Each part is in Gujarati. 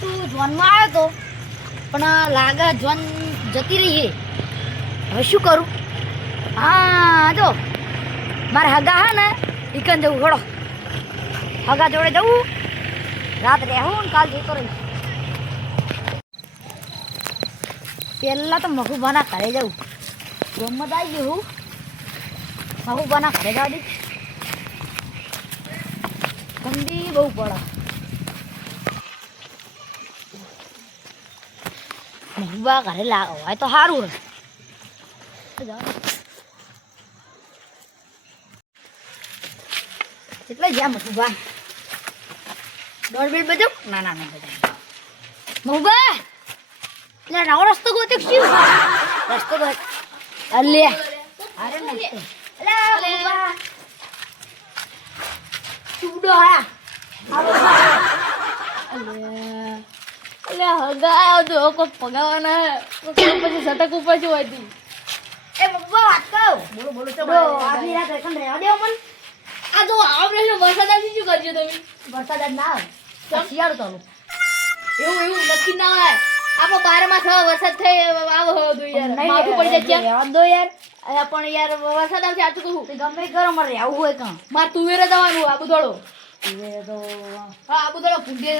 તું જોનમાં આવ્યો તો પણ લાગે જોન જતી રહી છે. હવે શું કરું? હા જો મારા હગા હા ને ઈકન જવું ઘોડો હગા જોડે જવું રાત રહેવું ને કાલ જતો રહીશ. પહેલાં તો મહુબાના ઘરે જવું ગમત આવી ગયું મહુબાના ઘરે જવા દે ઠંડી બહુ પડે. મહુબા ઘરે હોય તો સારું હોય એટલે જ્યાં મહુબા ડોરબેલ બજો ના ના ના બધા મહુબા એટલે નવો રસ્તો ગોત્યો શું રસ્તો ગોત અલે અરે નસ્તો અલે મહુબા ચૂડો હા અલે હગા તો કો પગાવાના પછી સટક ઉપર શું હતી. એ મહુબા વાત કરો બોલો બોલો તો આખી રાત એકન રહેવા દેવો પણ આ તો આવરે વરસાદ આવી શું કરજો તમે? વરસાદ જ ના આવે શિયાળો ચાલુ એવું નક્કી ના હોય. આપો 12 માં થવા વરસાદ થઈ આવો તો યાર માથું પડી જાય રહેવા દો યાર. અરે પણ યાર વરસાદ આવશે આ તો કહું ગમે કરો મારે આવું હોય કાં માર તુવેરે જવાનું આબુ દોડો. તો હા આબુ દોડો પુંડે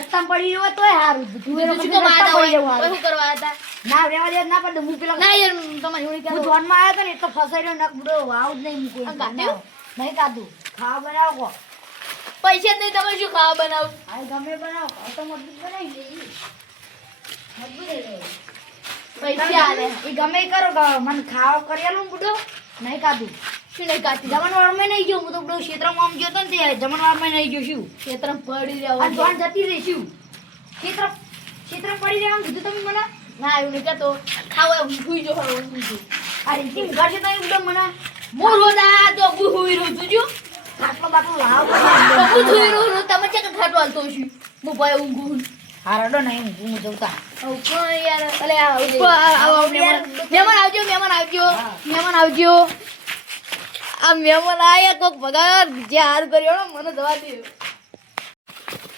રસ્તામાં પડી હોય તોય સારું તું શું તો માતા હોય શું કરવા હતા ના રહેવા દે ના પડે હું પેલા ના યાર તમારી જોડી હું જોનમાં આવ્યો તો ને તો ફસાઈ રહ્યો નક બડો આવ જ નહીં મૂકે કાઢ્યું? નહીં કાઢું ખાવા બનાવો કો પૈસા જ નહીં તમે શું ખાવા બનાવું? આ ગમે બનાવો ખાવ તો મજબૂત બનાવી દઈએ મજબૂત થઈ જાય પૈસા આલે એ ગમે એ કરો મને ખાવા કરેલું બુડો નહીં કાઢું શું નહીં કાઢી જમણવારમાં નહીં ગયો હું તો બડો ક્ષેત્રમાં આમ ગયો તો ને તે જમણવારમાં નહીં ગયો શું ખેતર પડી આ રહ્યો જોન જતી રહી શું ક્ષેત્ર પડી જવાનું કીધું તમે મને ના એવું નહીં કહેતો ખાવા ભૂઈ જો હવે આ રીતે ઉગાડશે તો એકદમ મને હું રોજ આ તો ભૂઈ રહ્યું તું જો ખાટલો બાટલો લાવ હું ભૂઈ રહ્યું તમે છે કે ખાટો હાલતો છું હું ભાઈ ઊંઘું હારડો નહીં હું જવતા પણ યાર અલે મહેમાન આવજો મહેમાન આવજો આ મહેમાન આયા કોક ભગા જે હાર કર્યો ને મને દવા દે.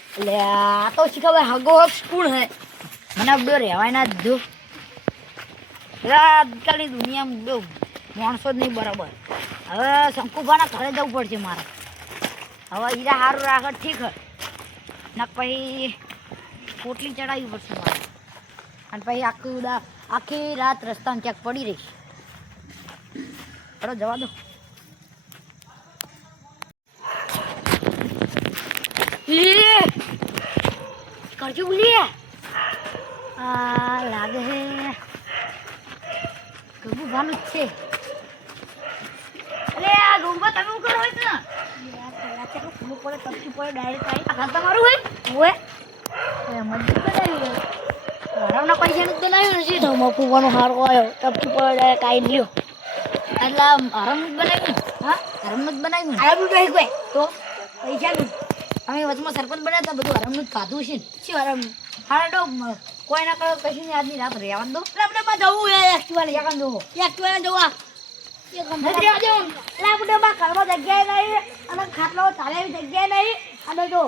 એટલે આ તો શીખવે હગો હગ સ્કૂલ હે મને બધો રહેવાય ના દીધો આજકાલની દુનિયામાં બધો માણસો જ નહીં બરાબર. હવે શંકુભાના ઘરે જવું પડશે મારે હવે હીરા સારું રાખે ઠીક હે ને પછી પોટલી ચડાવવી પડશે મારે અને પછી આખી રાત રસ્તામાં ક્યાંક પડી રહીશ. ચલો જવા દો કરજો બોલીએ આ લાગે છે ગગુભાનું જ છે. અરે આ ગગુભા તમે શું કરો હોય ને પડે તપકી પડે ડાયરેક્ટ આવી આ તમારું હોય હોય મજબૂત બનાવ્યું હરામના પૈસાનું જ બનાવ્યું ને તો મફુવાનો હારો આવ્યો તપકી પડે ડાયરેક્ટ આવી લ્યો એટલે હરામનું જ બનાવ્યું હા હરામનું જ બનાવ્યું હરામનું નહીં કોઈ તો પૈસાનું અમે વચમાં સરપંચ બન્યા હતા બધું હરામનું જ ખાધું છે શું હરામનું હાડો કોઈ ના કરો કશું નહીં આજની રાત રહેવા દો આપણે બા જવું એક્ટિવા લઈ જવાનું જવું એક્ટિવા જવા આપણે બા કરવા જગ્યાએ નહીં અને ખાટલો ચાલે એવી જગ્યાએ નહીં અને જો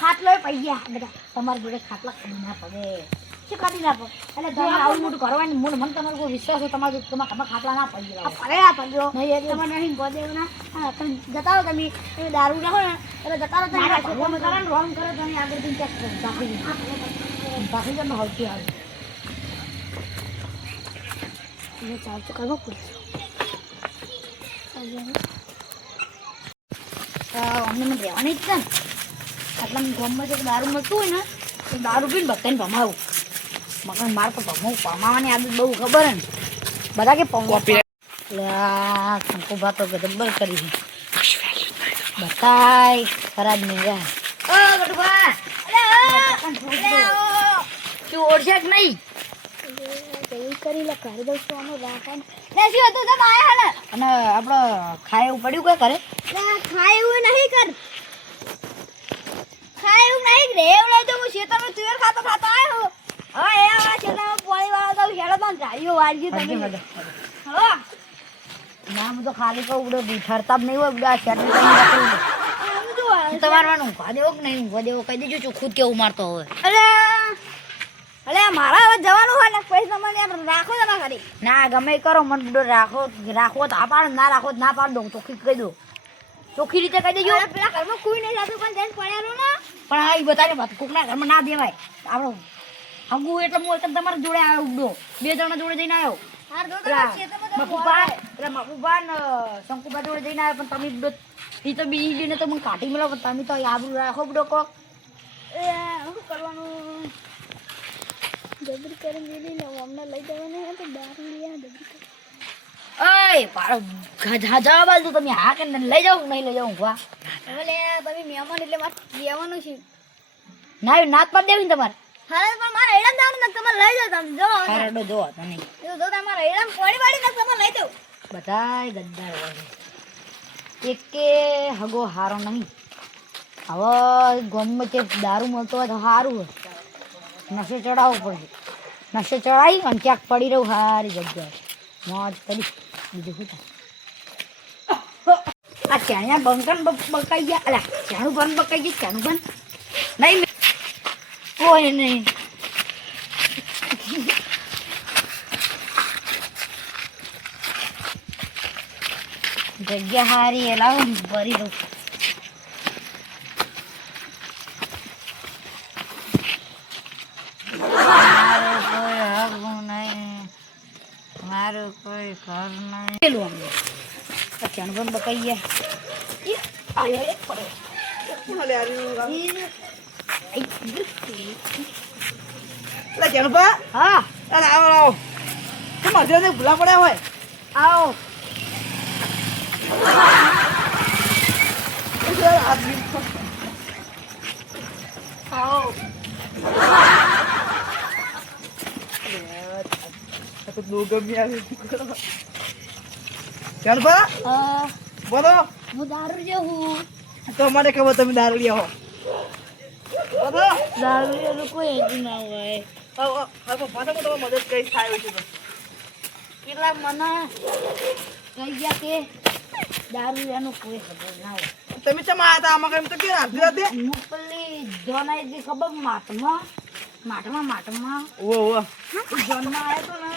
ખાટલો પડી ગયા બધા તમારી જોડે ખાટલા કાઢી ના પડે શું કાઢી ના પડે એટલે તમે આવું મોટું કરવાની મને તમારો કોઈ વિશ્વાસ હોય તમારા ખાટલા ના પડી ગયા પડે ના પડ્યો નહીં તમારે નહીં ગોદેવના જતા રહો તમે એ દારૂ ના હોય ને એટલે જતા રહો તમે કરો ને રોંગ કરો તમે આગળ જઈને ચેક બાકી જમા આવતી આવે એટલે ચાલતું કરવો પડશે અમને મને રહેવાની જ છે ને આટલા ગામમાં જો દારૂ મળતું હોય ને તો દારૂ પીને બધાને ભમાવું મગન મારે તો ભમાવાની આદત બહુ ખબર ને બધા કે એટલે આ શંકુભા તો ગદબર કરી છે બધાય ખરાબ નહીં રહ્યા ગટુભા તું ઓળશે કે નહીં કરી લે કરી દઉં છું અમે રાખવાનું શું હતું તમે આયા હાલે અને આપણે ખાય એવું પડ્યું કોઈ કરે ખાય એવું નહીં કર ખાય એવું નહીં રે એવું નહીં તો હું ખેતરમાં તુવેર ખાતો આવ્યો હવે એ આવા ખેતરમાં પાણી વાળા તો હેડો તો ગાડીઓ વાળજી તમે હા ના હું તો ખાલી કહું ઉડો ઠરતા જ નહીં હોય ઉડા ખેતર તમારવાનું ઊંઘવા દેવો કે નહીં ઊંઘવા દેવો કહી દેજો ચોખ્ખું જ કેવું મારતો હોય. અલે મારા હવે જવાનું હોય ને પૈસા મને એમ રાખો ને ખાલી. ના ગમે એ કરો મને બધો રાખો તો આ પાડ ના રાખો તો ના પાડ દો ચોખ્ખી કહી દો ચોખ્ખી રીતે કહી દેજો. પેલા ઘરમાં કોઈ નહીં જાતું પણ જઈને પડ્યાનું ને. પણ હા એ બતાવે કોકના ઘરમાં ના દેવાય. આપણો હગું એટલે હું એક તમારા જોડે આવ્યો ઉડો 2 જણા જોડે જઈને આવ્યો. હાર દો પેલા તો મફુભા ને શંકુભા જોડે જઈને આવ્યો પણ તમે બધો એ તો બીજી જઈને તો મને કાઢી મેળો પણ તમે તો આબરૂ રાખો બધો કોક. શું કરવાનું જબરી કરી દીધી ને અમને લઈ જવાનું હોય તો દારૂ લઈ આ ઓય પાડો જવાબ આલજો તમે હા કે લઈ જાઓ નહીં લઈ જાઓ ઊંઘવા. હવે તમે મહેમાન એટલે મારે લેવાનું છે. ના નાત પાડ દેવી ને તમારે. હા પણ મારે એડમ જવાનું ને તમે લઈ જાઓ તમે જો ખરેડો જો તમે જો તમારે એડમ પડી પડી ને તમે લઈ જાઓ. બધાય ગદ્દાર હોય એકે હગો હારો નહીં. હવે ગમે તે દારૂ મળતો હોય તો સારું હોય નશે ચડાવવું પડશે. નશે ચડાવી અને ક્યાંક પડી રહું સારી જગ્યાએ મોજ કરી બીજું શું થાય. આ ચાણિયા બંકન બકાઈ ગયા અલા ચાણું બંધ બકાઈ ગયું ચાણું બંધ નહીં કોઈ નહીં. જગ્યા હારી એ લાવો ને ભરી દઉં. મારું કોઈ ઘર નહીં પેલું અમને ચાણું બંધ બકાઈ ગયા. હા ભૂલા પડ્યા હોય આવો બોલો હું દારૂ જેવું તો મને ખબર તમે દારૂ હો બોલો દારૂ જેવું કોઈ હેતુ ના હોય. મદદ કઈ થાય છે કેટલાક મને કહી ગયા કે દારૂ એનું કોઈ ખબર ના હોય. તમે ચમ આયા હતા આમાં કઈ તો કે આધી રાતે હું પેલી જોનાઈ જે ખબર માટમાં ઓ જોનમાં આવ્યો તો ને